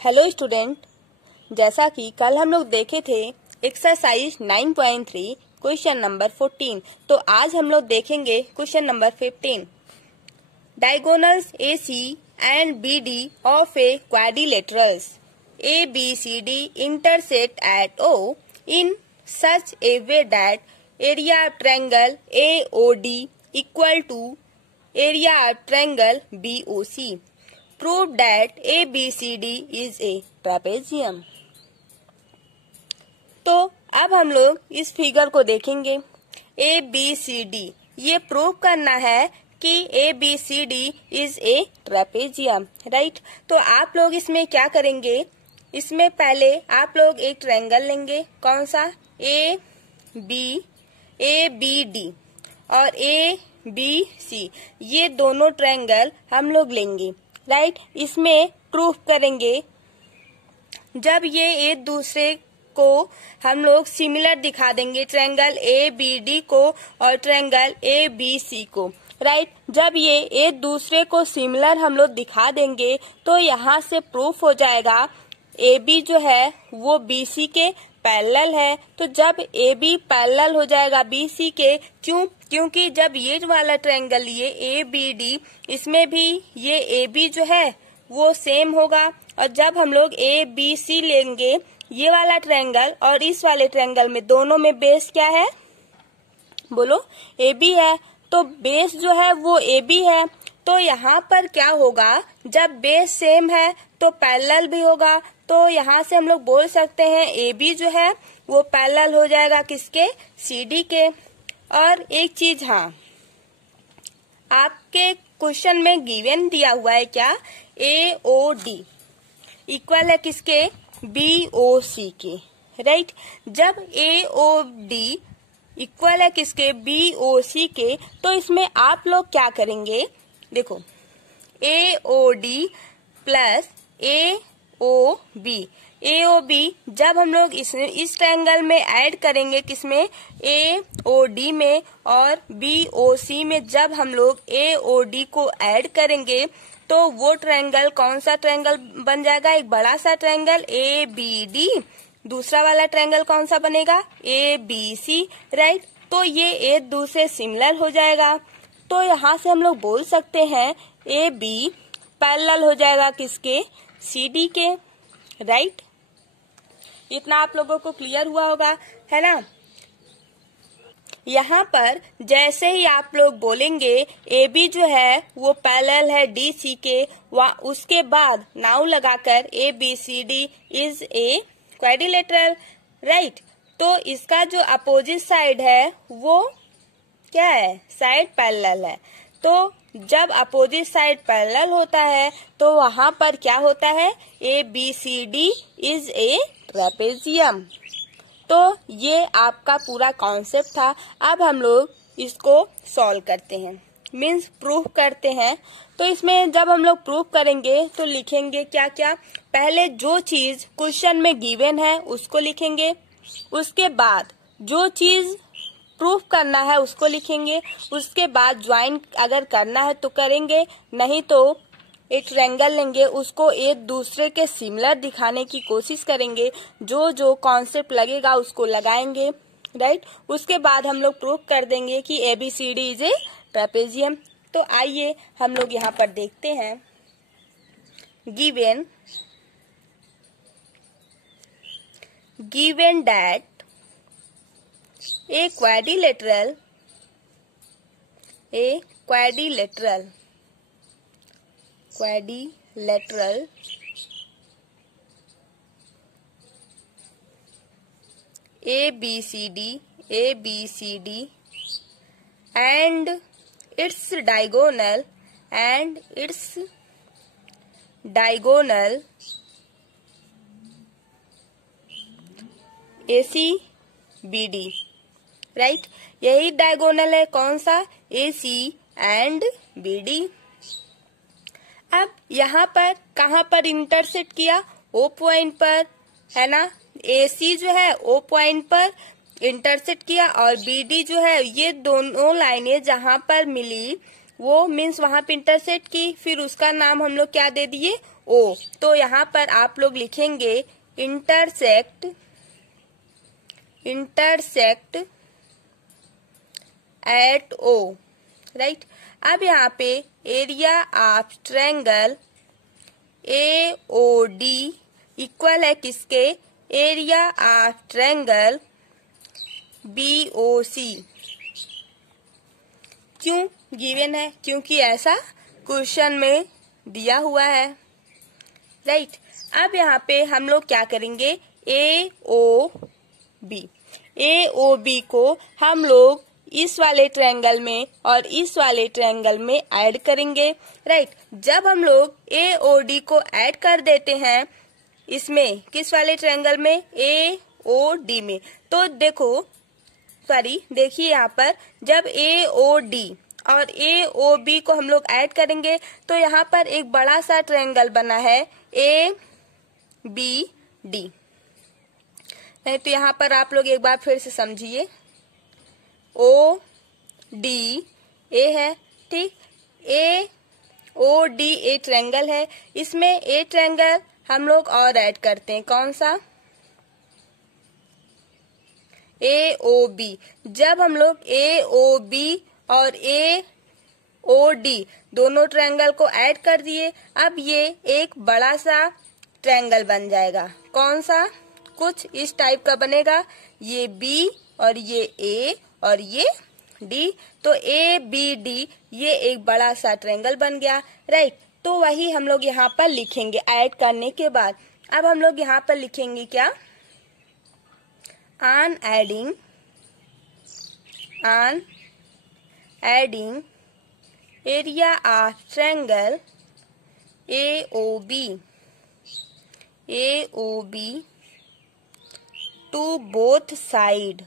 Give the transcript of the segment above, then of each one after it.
Hello student, जैसा कि कल हम लोग देखे थे एक्सरसाइज 9.3 क्वेश्चन नंबर 14, तो आज हम लोग देखेंगे question number 15। Diagonals AC and BD of A quadrilaterals ABCD intersect at O in such a way that area of triangle AOD equal to area of triangle BOC. Prove that ABCD is a trapezium. तो अब हम लोग इस figure को देखेंगे। ABCD ये prove करना है कि ABCD is a trapezium, right. तो आप लोग इसमें क्या करेंगे, इसमें पहले आप लोग एक ट्रायंगल लेंगे। कौन सा? ABD और ABC, ये दोनों ट्रायंगल हम लोग लेंगे, राइट। इसमें प्रूफ करेंगे जब ये एक दूसरे को हम लोग सिमिलर दिखा देंगे, ट्रायंगल ABD को और ट्रायंगल ABC को, राइट। जब ये एक दूसरे को सिमिलर हम लोग दिखा देंगे तो यहाँ से प्रूफ हो जाएगा AB जो है वो BC के पैरेलल है। तो जब AB पैरेलल हो जाएगा BC के, क्योंकि जब ये वाला ट्रायंगल लिए ABD, इसमें भी ये AB जो है वो सेम होगा। और जब हम लोग ABC लेंगे, ये वाला ट्रायंगल और इस वाले ट्रायंगल में दोनों में बेस क्या है, बोलो? AB है। तो बेस जो है वो AB है। तो यहाँ पर क्या होगा, जब बेस सेम है तो पैरेलल भी होगा। तो यहाँ से हम लोग बोल सकते हैं AB जो है वो पैरेलल हो जाएगा किसके? CD के। और एक चीज, हाँ, आपके क्वेश्चन में गिवन दिया हुआ है क्या, AOD इक्वल है किसके? BOC के, राइट। जब AOD इक्वल है किसके? BOC के, तो इसमें आप लोग क्या करेंगे, देखो, AOD प्लस AOB जब हम लोग इस ट्रायंगल में ऐड करेंगे, किसमें? AOD में, और BOC में जब हम लोग AOD को ऐड करेंगे तो वो ट्रायंगल कौन सा ट्रायंगल बन जाएगा? एक बड़ा सा ट्रायंगल ABD। दूसरा वाला ट्रायंगल कौन सा बनेगा? ABC, right. तो ये एक दूसरे सिमिलर हो जाएगा। तो यहाँ से हम लोग बोल सकते हैं AB पैरेलल हो जाएगा किसके? CD के, राइट। इतना आप लोगों को क्लियर हुआ होगा, है ना। यहाँ पर जैसे ही आप लोग बोलेंगे AB जो है वो पैरेलल है DC के, उसके बाद नाउ लगाकर ABCD is a quadrilateral, right. तो इसका जो अपोजिट साइड है वो क्या है? साइड पैरेलल है। तो जब अपोजिट साइड पैरेलल होता है तो वहां पर क्या होता है? ABCD is a trapezium. तो ये आपका पूरा कॉन्सेप्ट था। अब हम लोग इसको सॉल्व करते हैं, मीन्स प्रूफ करते हैं। तो इसमें जब हम लोग प्रूफ करेंगे तो लिखेंगे क्या क्या? पहले जो चीज क्वेश्चन में गिवन है उसको लिखेंगे, उसके बाद जो चीज प्रूफ करना है उसको लिखेंगे, उसके बाद ज्वाइन अगर करना है तो करेंगे, नहीं तो एक ट्रायंगल लेंगे, उसको एक दूसरे के सिमिलर दिखाने की कोशिश करेंगे, जो जो कॉन्सेप्ट लगेगा उसको लगाएंगे, राइट। उसके बाद हम लोग प्रूफ कर देंगे कि ABCD इज ए ट्रेपेजियम। तो आइए हम लोग यहाँ पर देखते हैं। Given that a quadrilateral ABCD and its diagonal ACBD, right. यही डायगोनल है, कौन सा? AC and BD। अब यहाँ पर कहाँ पर इंटरसेक्ट किया? O पॉइंट पर, है ना। AC जो है O पॉइंट पर इंटरसेक्ट किया और BD जो है, ये दोनों लाइनें जहाँ पर मिली वो मीन्स वहां पे इंटरसेक्ट की, फिर उसका नाम हम लोग क्या दे दिए, ओ। तो यहाँ पर आप लोग लिखेंगे इंटरसेक्ट एट ओ, राइट। अब यहाँ पे area of triangle AOD equal है किसके, एरिया ऑफ ट्रायंगल BOC। क्यों गिवन है, क्योंकि ऐसा क्वेश्चन में दिया हुआ है, राइट। अब यहाँ पे हम लोग क्या करेंगे, AOB को हम लोग इस वाले ट्रायंगल में और इस वाले ट्रायंगल में ऐड करेंगे, राइट। जब हम लोग AOD को ऐड कर देते हैं इसमें, किस वाले ट्रायंगल में, AOD में, तो देखिए यहाँ पर जब AOD और AOB को हम लोग ऐड करेंगे तो यहाँ पर एक बड़ा सा ट्रायंगल बना है ABD। नहीं तो यहाँ पर आप लोग एक बार फिर से समझिए, OD A है, ठीक, AOD ए ट्रायंगल है, इसमें ए ट्रायंगल हम लोग और ऐड करते हैं, कौन सा, AOB। जब हम लोग AOB और AOD दोनों ट्रायंगल को ऐड कर दिए, अब ये एक बड़ा सा ट्रायंगल बन जाएगा, कौन सा, कुछ इस टाइप का बनेगा, ये B और ये A और ये D, तो ABD ये एक बड़ा सा ट्रायंगल बन गया, राइट। तो वही हम लोग यहाँ पर लिखेंगे ऐड करने के बाद। अब हम लोग यहाँ पर लिखेंगे क्या, on adding area of triangle AOB to both side,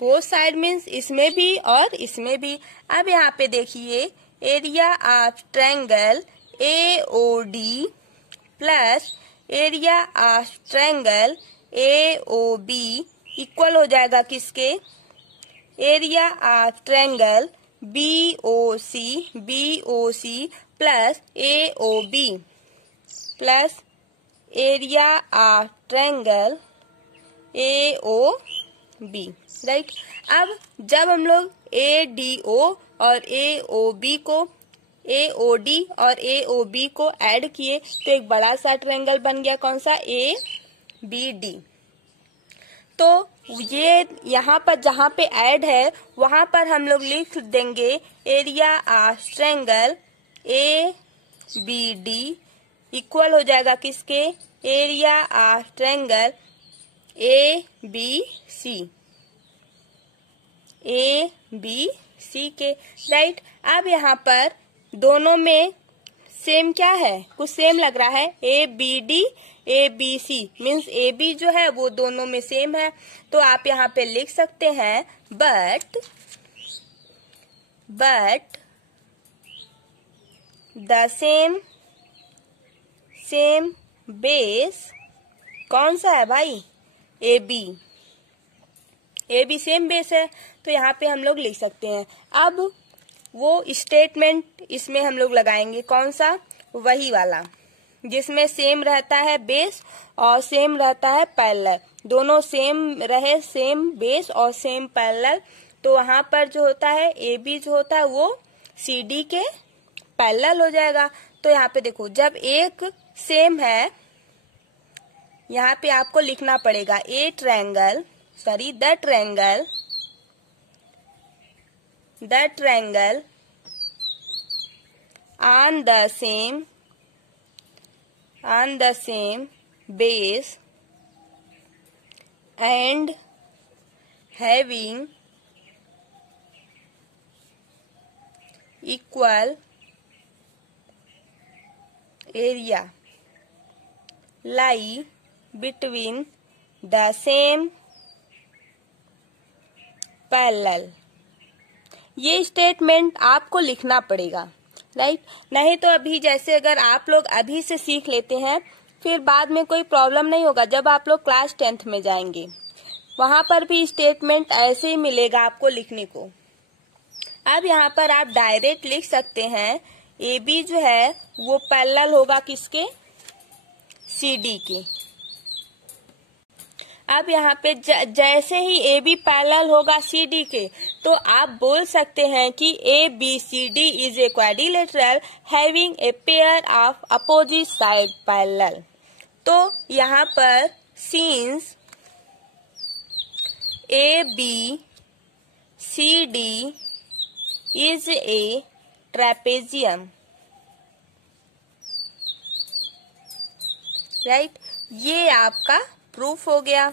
both side means इसमें भी और इसमें भी। अब यहाँ पे देखिए area of triangle AOD plus area of triangle AOB equal हो जाएगा किसके, area of triangle BOC plus AOB plus area of triangle AOB, right. अब जब हम लोग ADO और AOD और AOB को ऐड किए तो एक बड़ा सा ट्रायंगल बन गया, कौन सा, ABD। तो ये यहाँ पर जहाँ पे ऐड है वहां पर हम लोग लिख देंगे area of triangle ABD equal हो जाएगा किसके, एरिया ऑफ ट्रायंगल ABC के, राइट। अब यहाँ पर दोनों में सेम क्या है, कुछ सेम लग रहा है, ABD ABC मीन्स AB जो है वो दोनों में सेम है, तो आप यहाँ पे लिख सकते हैं बट द सेम बेस कौन सा है भाई, AB सेम बेस है, तो यहाँ पे हम लोग लिख सकते हैं। अब वो स्टेटमेंट इसमें हम लोग लगाएंगे, कौन सा, वही वाला जिसमें सेम रहता है बेस और सेम रहता है पैरेलल, दोनों सेम रहे, सेम बेस और सेम पैरेलल, तो वहां पर जो होता है AB जो होता है वो CD के पैरेलल हो जाएगा। तो यहाँ पे देखो जब एक सेम है, यहाँ पे आपको लिखना पड़ेगा the triangle on the same base and having equal area lie between the same parallel. ये स्टेटमेंट आपको लिखना पड़ेगा, राइट। नहीं तो अभी जैसे अगर आप लोग अभी से सीख लेते हैं फिर बाद में कोई प्रॉब्लम नहीं होगा जब आप लोग क्लास 10th में जाएंगे, वहां पर भी स्टेटमेंट ऐसे ही मिलेगा आपको लिखने को। अब यहाँ पर आप डायरेक्ट लिख सकते हैं ए बी जो है वो पैरेलल होगा किसके, सी डी के। अब यहाँ पे जैसे ही ए बी पैरेलल होगा सी डी के, तो आप बोल सकते हैं कि A B C D is a quadrilateral having a pair of opposite side parallel. तो यहाँ पर since A B C D is a trapezium, right, ये आपका प्रूफ हो गया।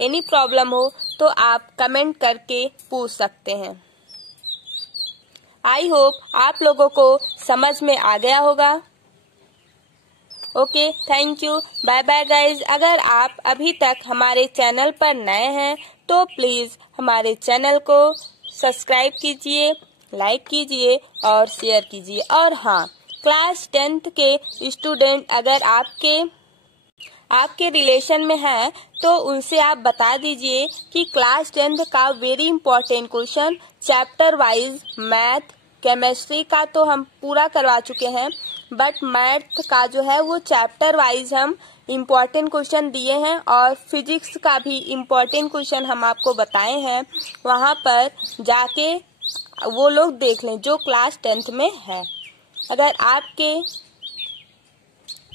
एनी प्रॉब्लम हो तो आप कमेंट करके पूछ सकते हैं। आई होप आप लोगों को समझ में आ गया होगा। Okay, thank you, bye bye guys. अगर आप अभी तक हमारे चैनल पर नए हैं तो प्लीज हमारे चैनल को सब्सक्राइब कीजिए, लाइक कीजिए और शेयर कीजिए। और हाँ, क्लास 10th के स्टूडेंट अगर आपके रिलेशन में है तो उनसे आप बता दीजिए कि क्लास 10th का very important question chapter wise math, chemistry का तो हम पूरा करवा चुके हैं, बट मैथ का जो है वो चैप्टर वाइज हम इम्पोर्टेंट क्वेश्चन दिए हैं और फिजिक्स का भी इम्पोर्टेंट क्वेश्चन हम आपको बताए हैं। वहाँ पर जाके वो लोग देख लें जो क्लास 10th में है।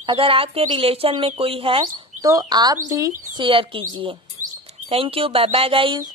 अगर आपके रिलेशन में कोई है तो आप भी शेयर कीजिए। Thank you, bye bye guys.